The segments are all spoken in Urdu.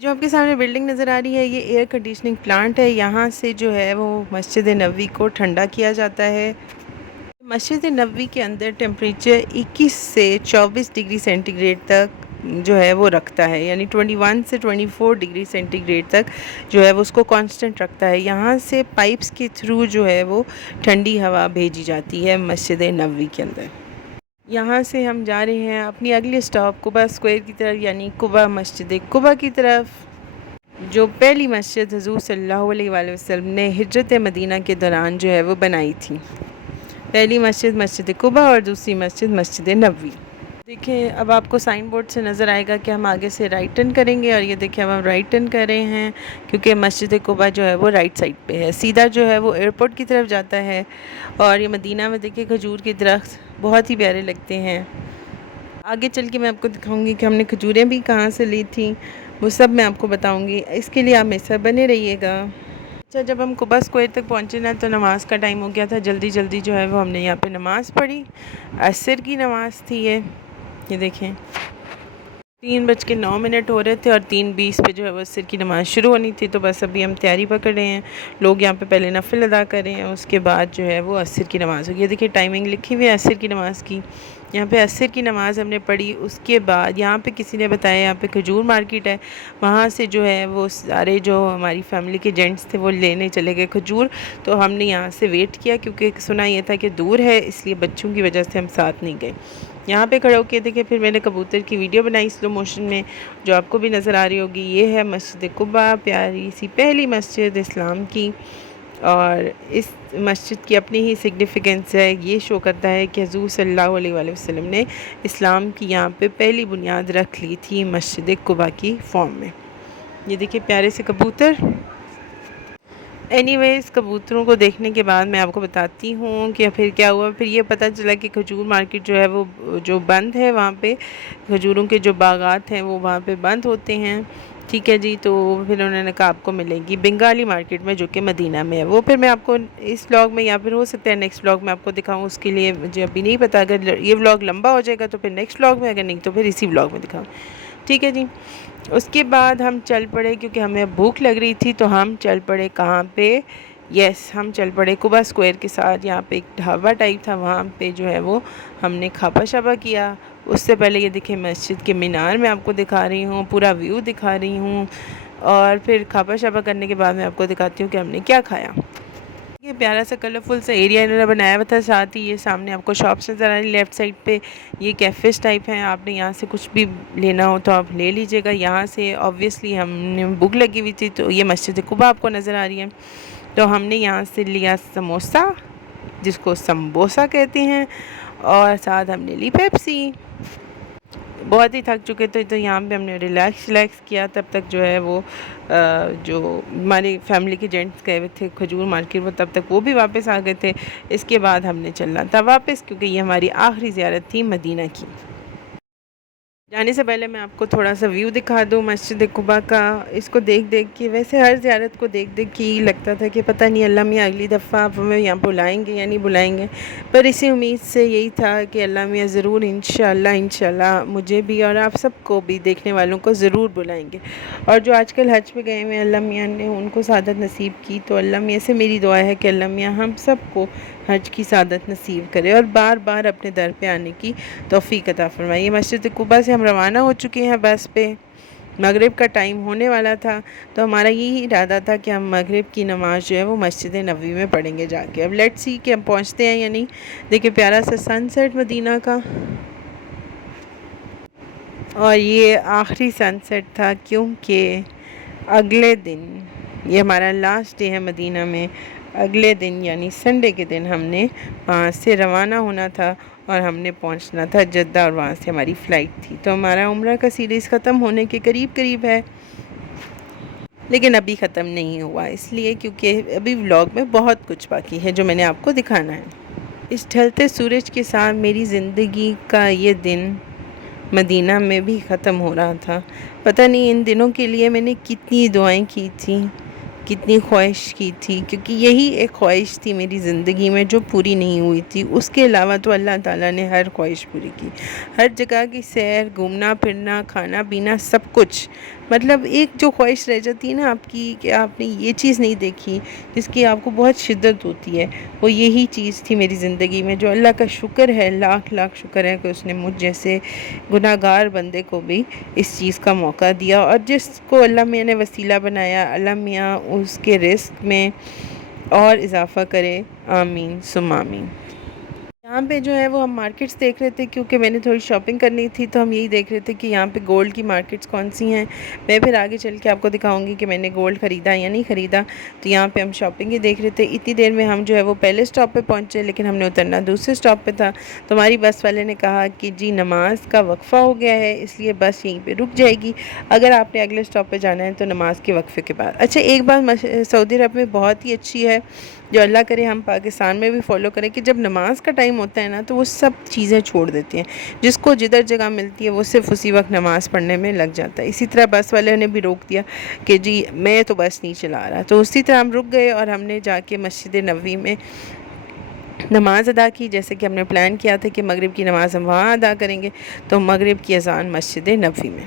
جو آپ کے سامنے بلڈنگ نظر آ رہی ہے یہ ایئر کنڈیشننگ پلانٹ ہے. یہاں سے جو ہے وہ مسجد نبوی کو ٹھنڈا کیا جاتا ہے. مسجد نبوی کے اندر ٹیمپریچر 21 سے 24 ڈگری سینٹی گریڈ تک جو ہے وہ رکھتا ہے، یعنی 21 سے 24 ڈگری سینٹی گریڈ تک جو ہے وہ اس کو کانسٹنٹ رکھتا ہے. یہاں سے پائپس کے تھرو جو ہے وہ ٹھنڈی ہوا بھیجی جاتی ہے مسجد نبوی کے اندر. یہاں سے ہم جا رہے ہیں اپنی اگلی اسٹاپ قباء اسکوائر کی طرف، یعنی قباء مسجد قباء کی طرف، جو پہلی مسجد حضور صلی اللہ علیہ وآلہ وسلم نے ہجرت مدینہ کے دوران جو ہے وہ بنائی تھی. پہلی مسجد مسجد قباء اور دوسری مسجد مسجد نبوی. دیکھیں اب آپ کو سائن بورڈ سے نظر آئے گا کہ ہم آگے سے رائٹ ٹرن کریں گے، اور یہ دیکھیں اب ہم رائٹ ٹرن کر رہے ہیں کیونکہ مسجد قباء جو ہے وہ رائٹ سائڈ پہ ہے، سیدھا جو ہے وہ ایئرپورٹ کی طرف جاتا ہے. اور یہ مدینہ میں دیکھیں کھجور کے درخت بہت ہی پیارے لگتے ہیں. آگے چل کے میں آپ کو دکھاؤں گی کہ ہم نے کھجوریں بھی کہاں سے لی تھیں، وہ سب میں آپ کو بتاؤں گی. اس کے لیے آپ میرے ساتھ بنے رہیے گا. اچھا، جب ہم قباء اسکوائر تک پہنچے نا تو نماز کا ٹائم ہو گیا تھا. جلدی جلدی جو ہے وہ ہم نے یہاں پہ نماز پڑھی. عصر کی نماز تھی یہ دیکھیں 3:09 ہو رہے تھے اور 3:20 پہ جو ہے وہ عصر کی نماز شروع ہونی تھی. تو بس ابھی ہم تیاری پکڑ رہے ہیں. لوگ یہاں پہ پہلے نفل ادا کر رہے ہیں، اس کے بعد جو ہے وہ عصر کی نماز ہوگی. یہ دیکھیں ٹائمنگ لکھی ہوئی ہے عصر کی نماز کی. یہاں پہ عصر کی نماز ہم نے پڑھی. اس کے بعد یہاں پہ کسی نے بتایا یہاں پہ کھجور مارکیٹ ہے، وہاں سے جو ہے وہ سارے جو ہماری فیملی کے جینٹس تھے وہ لینے چلے گئے کھجور. تو ہم نے یہاں سے ویٹ کیا کیونکہ سنا یہ تھا کہ دور ہے، اس لیے بچوں کی وجہ سے ہم ساتھ نہیں گئے. یہاں پہ کھڑے ہو کے دیکھیں پھر میں نے کبوتر کی ویڈیو بنائی سلو موشن میں، جو آپ کو بھی نظر آ رہی ہوگی. یہ ہے مسجد قباء، پیاری سی پہلی مسجد اسلام کی، اور اس مسجد کی اپنی ہی سگنیفیکنس ہے. یہ شو کرتا ہے کہ حضور صلی اللہ علیہ وآلہ وسلم نے اسلام کی یہاں پہ پہلی بنیاد رکھ لی تھی مسجد قباء کی فارم میں. یہ دیکھیں پیارے سے کبوتر. اینی ویز کبوتروں کو دیکھنے کے بعد میں آپ کو بتاتی ہوں کہ پھر کیا ہوا. پھر یہ پتہ چلا کہ کھجور مارکیٹ جو ہے وہ جو بند ہے، وہاں پہ کھجوروں کے جو باغات ہیں وہ وہاں پہ بند ہوتے ہیں. ٹھیک ہے جی. تو پھر انہوں نے کہا آپ کو ملے گی بنگالی مارکیٹ میں جو کہ مدینہ میں ہے. وہ پھر میں آپ کو اس ولاگ میں یا پھر ہو سکتا ہے نیکسٹ ولاگ میں آپ کو دکھاؤں. اس کے لیے مجھے ابھی نہیں پتا. اگر یہ ولاگ لمبا ہو جائے گا تو پھر نیکسٹ ولاگ میں، اگر نہیں تو پھر اسی ولاگ میں دکھاؤں. ٹھیک ہے جی. اس کے بعد ہم چل پڑے کیونکہ ہمیں بھوک لگ رہی تھی. تو ہم چل پڑے کہاں پہ؟ ہم چل پڑے قباء اسکوائر کے ساتھ. یہاں پہ ایک ڈھابا ٹائپ تھا، وہاں پہ جو ہے وہ ہم نے کھاپا شاپا کیا. اس سے پہلے یہ دیکھیں مسجد کے مینار میں آپ کو دکھا رہی ہوں، پورا ویو دکھا رہی ہوں. اور پھر کھاپا شاپا کرنے کے بعد میں آپ کو دکھاتی ہوں کہ ہم نے کیا کھایا. یہ پیارا سا کلرفل سا ایریا انہوں نے بنایا ہوا تھا. ساتھ ہی یہ سامنے آپ کو شاپس نظر آ رہی لیفٹ سائڈ پہ. یہ کیفیز ٹائپ ہیں، آپ نے یہاں سے کچھ بھی لینا ہو تو آپ لے لیجئے گا یہاں سے. آبویسلی ہم نے بھوک لگی ہوئی تھی. تو یہ مسجد قباء آپ کو نظر آ رہی ہے. تو ہم نے یہاں سے لیا سموسا، جس کو سمبوسا کہتے ہیں، اور ساتھ ہم نے لی پیپسی. بہت ہی تھک چکے تھے تو یہاں پہ ہم نے ریلیکس کیا. تب تک جو ہے وہ جو ہماری فیملی کے جینٹس گئے ہوئے تھے کھجور مارکیٹ، وہ تب تک وہ بھی واپس آ گئے تھے. اس کے بعد ہم نے چلنا تھا واپس کیونکہ یہ ہماری آخری زیارت تھی مدینہ کی. جانے سے پہلے میں آپ کو تھوڑا سا ویو دکھا دوں مسجد قباء کا. اس کو دیکھ کے ویسے ہر زیارت کو دیکھ کے ہی لگتا تھا کہ پتہ نہیں اللہ میاں اگلی دفعہ آپ ہمیں یہاں بلائیں گے یا نہیں بلائیں گے. پر اسی امید سے یہی تھا کہ اللہ میاں ضرور انشاءاللہ مجھے بھی اور آپ سب کو بھی، دیکھنے والوں کو ضرور بلائیں گے. اور جو آج کل حج پہ گئے ہوئے اللہ میاں نے ان کو سعادت نصیب کی، تو اللہ میاں سے میری دعا ہے کہ اللہ میاں ہم سب کو حج کی سعادت نصیب کرے اور بار بار اپنے در پہ آنے کی توفیق عطا فرمائے. یہ مسجد قباء سے ہم روانہ ہو چکے ہیں بس پہ. مغرب کا ٹائم ہونے والا تھا تو ہمارا یہی ارادہ تھا کہ ہم مغرب کی نماز جو ہے وہ مسجد نبوی میں پڑھیں گے جا کے. اب لیٹس سی کہ ہم پہنچتے ہیں یا نہیں. دیکھیں پیارا سا سن سیٹ مدینہ کا، اور یہ آخری سن سیٹ تھا کیونکہ اگلے دن یہ ہمارا لاسٹ ڈے ہے مدینہ میں. اگلے دن یعنی سنڈے کے دن ہم نے وہاں سے روانہ ہونا تھا اور ہم نے پہنچنا تھا جدہ، اور وہاں سے ہماری فلائٹ تھی. تو ہمارا عمرہ کا سیریز ختم ہونے کے قریب ہے، لیکن ابھی ختم نہیں ہوا. اس لیے کیونکہ ابھی ولاگ میں بہت کچھ باقی ہے جو میں نے آپ کو دکھانا ہے. اس ڈھلتے سورج کے ساتھ میری زندگی کا یہ دن مدینہ میں بھی ختم ہو رہا تھا. پتہ نہیں ان دنوں کے لیے میں نے کتنی دعائیں کی تھیں، کتنی خواہش کی تھی، کیونکہ یہی ایک خواہش تھی میری زندگی میں جو پوری نہیں ہوئی تھی. اس کے علاوہ تو اللہ تعالیٰ نے ہر خواہش پوری کی. ہر جگہ کی سیر، گھومنا پھرنا، کھانا پینا، سب کچھ مطلب ایک جو خواہش رہ جاتی ہے نا آپ کی کہ آپ نے یہ چیز نہیں دیکھی جس کی آپ کو بہت شدت ہوتی ہے، وہ یہی چیز تھی میری زندگی میں، جو اللہ کا شکر ہے، لاکھ لاکھ شکر ہے کہ اس نے مجھ جیسے گناہ گار بندے کو بھی اس چیز کا موقع دیا، اور جس کو اللہ میاں نے وسیلہ بنایا، اللہ میاں اس کے رزق میں اور اضافہ کرے، آمین ثم آمین۔ یہاں پہ جو ہے وہ ہم مارکیٹس دیکھ رہے تھے، کیونکہ میں نے تھوڑی شاپنگ کرنی تھی، تو ہم یہی دیکھ رہے تھے کہ یہاں پہ گولڈ کی مارکیٹس کون سی ہیں۔ میں پھر آگے چل کے آپ کو دکھاؤں گی کہ میں نے گولڈ خریدا یا نہیں خریدا۔ تو یہاں پہ ہم شاپنگ ہی دیکھ رہے تھے، اتنی دیر میں ہم جو ہے وہ پہلے سٹاپ پہ پہنچے، لیکن ہم نے اترنا دوسرے سٹاپ پہ تھا، تو ہماری بس والے نے کہا کہ جی نماز کا وقفہ ہو گیا ہے، اس لیے بس یہیں پہ رک جائے گی، اگر آپ نے اگلے سٹاپ پہ جانا ہے تو نماز کے وقفے کے بعد۔ اچھا ایک بات سعودی عرب میں بہت ہی اچھی ہے، جو اللہ کرے ہم پاکستان میں بھی فالو کریں، کہ جب نماز کا ٹائم ہوتا ہے نا تو وہ سب چیزیں چھوڑ دیتے ہیں، جس کو جدھر جگہ ملتی ہے وہ صرف اسی وقت نماز پڑھنے میں لگ جاتا ہے۔ اسی طرح بس والے نے بھی روک دیا کہ جی میں تو بس نہیں چلا رہا، تو اسی طرح ہم رک گئے اور ہم نے جا کے مسجد نبوی میں نماز ادا کی، جیسے کہ ہم نے پلان کیا تھا کہ مغرب کی نماز ہم وہاں ادا کریں گے، تو مغرب کی اذان مسجد نبوی میں۔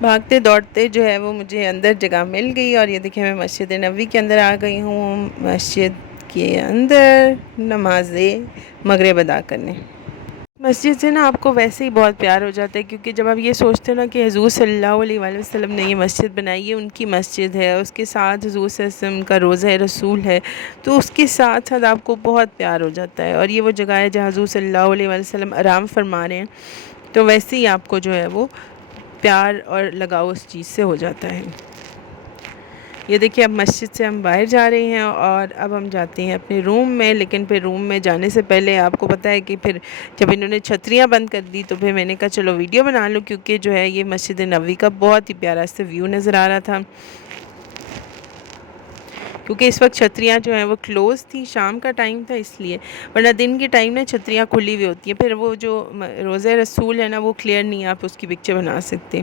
بھاگتے دوڑتے جو ہے وہ مجھے اندر جگہ مل گئی، اور یہ دیکھیں میں مسجد نبوی کے اندر آ گئی ہوں، مسجد کے اندر نماز مغرب ادا کرنے۔ مسجد سے نا آپ کو ویسے ہی بہت پیار ہو جاتا ہے، کیونکہ جب آپ یہ سوچتے ہو نا کہ حضور صلی اللہ علیہ وآلہ وسلم نے یہ مسجد بنائی ہے، ان کی مسجد ہے، اس کے ساتھ حضور صلی اللہ علیہ وسلم کا روضہ رسول ہے، تو اس کے ساتھ ساتھ آپ کو بہت پیار ہو جاتا ہے، اور یہ وہ جگہ ہے جہاں حضور صلی اللہ علیہ وآلہ وسلم آرام فرما رہے ہیں، تو ویسے ہی آپ کو جو ہے وہ پیار اور لگاؤ اس چیز سے ہو جاتا ہے۔ یہ دیکھیں اب مسجد سے ہم باہر جا رہے ہیں اور اب ہم جاتے ہیں اپنے روم میں، لیکن پھر روم میں جانے سے پہلے آپ کو پتہ ہے کہ پھر جب انہوں نے چھتریاں بند کر دی تو پھر میں نے کہا چلو ویڈیو بنا لوں، کیونکہ جو ہے یہ مسجد نبوی کا بہت ہی پیارا سے ویو نظر آ رہا تھا، کیونکہ اس وقت چھتریاں جو ہیں وہ کلوز تھی، شام کا ٹائم تھا اس لیے، ورنہ دن کے ٹائم میں چھتریاں کھلی ہوئی ہوتی ہیں، پھر وہ جو روضہ رسول ہے نا وہ کلیئر نہیں، آپ اس کی پکچر بنا سکتے۔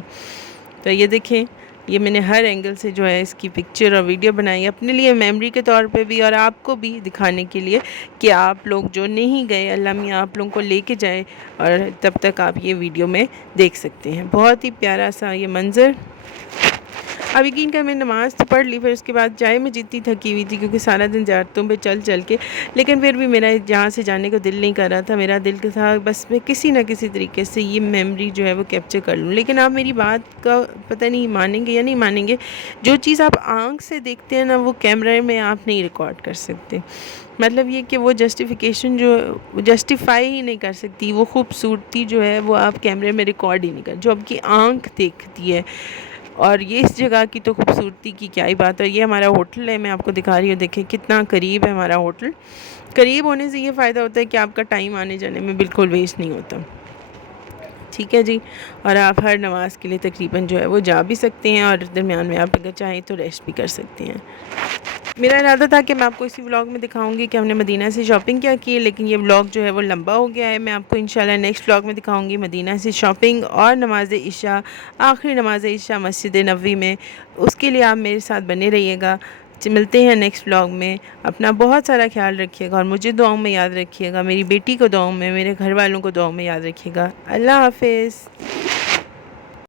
تو یہ دیکھیں یہ میں نے ہر اینگل سے جو ہے اس کی پکچر اور ویڈیو بنائی اپنے لیے میموری کے طور پہ بھی، اور آپ کو بھی دکھانے کے لیے کہ آپ لوگ جو نہیں گئے اللہ میاں آپ لوگوں کو لے کے جائے، اور تب تک آپ یہ ویڈیو میں دیکھ سکتے ہیں۔ بہت ہی پیارا سا یہ منظر۔ اب یقین کر میں نماز تو پڑھ لی، پھر اس کے بعد چائے میں جتنی تھکی ہوئی تھی کیونکہ سارا دن زیارتوں پہ چل چل کے، لیکن پھر بھی میرا جہاں سے جانے کو دل نہیں کر رہا تھا، میرا دل کا تھا بس میں کسی نہ کسی طریقے سے یہ میموری جو ہے وہ کیپچر کر لوں۔ لیکن آپ میری بات کا پتہ نہیں مانیں گے یا نہیں مانیں گے، جو چیز آپ آنکھ سے دیکھتے ہیں نا وہ کیمرے میں آپ نہیں ریکارڈ کر سکتے، مطلب یہ کہ وہ جسٹیفیکیشن جو جسٹیفائی ہی نہیں کر سکتی، وہ خوبصورتی جو ہے وہ آپ کیمرے میں ریکارڈ ہی نہیں کر، جو آپ کی آنکھ دیکھتی ہے۔ اور یہ اس جگہ کی تو خوبصورتی کی کیا ہی بات ہے۔ یہ ہمارا ہوٹل ہے، میں آپ کو دکھا رہی ہوں، دیکھیں کتنا قریب ہے ہمارا ہوٹل۔ قریب ہونے سے یہ فائدہ ہوتا ہے کہ آپ کا ٹائم آنے جانے میں بالکل ویسٹ نہیں ہوتا، ٹھیک ہے جی، اور آپ ہر نماز کے لیے تقریباً جو ہے وہ جا بھی سکتے ہیں، اور درمیان میں آپ اگر چاہیں تو ریسٹ بھی کر سکتے ہیں۔ میرا ارادہ تھا کہ میں آپ کو اسی ولاگ میں دکھاؤں گی کہ ہم نے مدینہ سے شاپنگ کیا کی ہے، لیکن یہ ولاگ جو ہے وہ لمبا ہو گیا ہے، میں آپ کو انشاءاللہ نیکسٹ ولاگ میں دکھاؤں گی مدینہ سے شاپنگ اور نماز عشاء، آخری نماز عشاء مسجد نبوی میں۔ اس کے لیے آپ میرے ساتھ بنے رہیے گا۔ ملتے ہیں نیکسٹ ولاگ میں، اپنا بہت سارا خیال رکھیے گا، اور مجھے دعاؤں میں یاد رکھیے گا، میری بیٹی کو دعاؤں میں، میرے گھر والوں کو دعاؤں میں یاد رکھیے گا۔ اللہ حافظ۔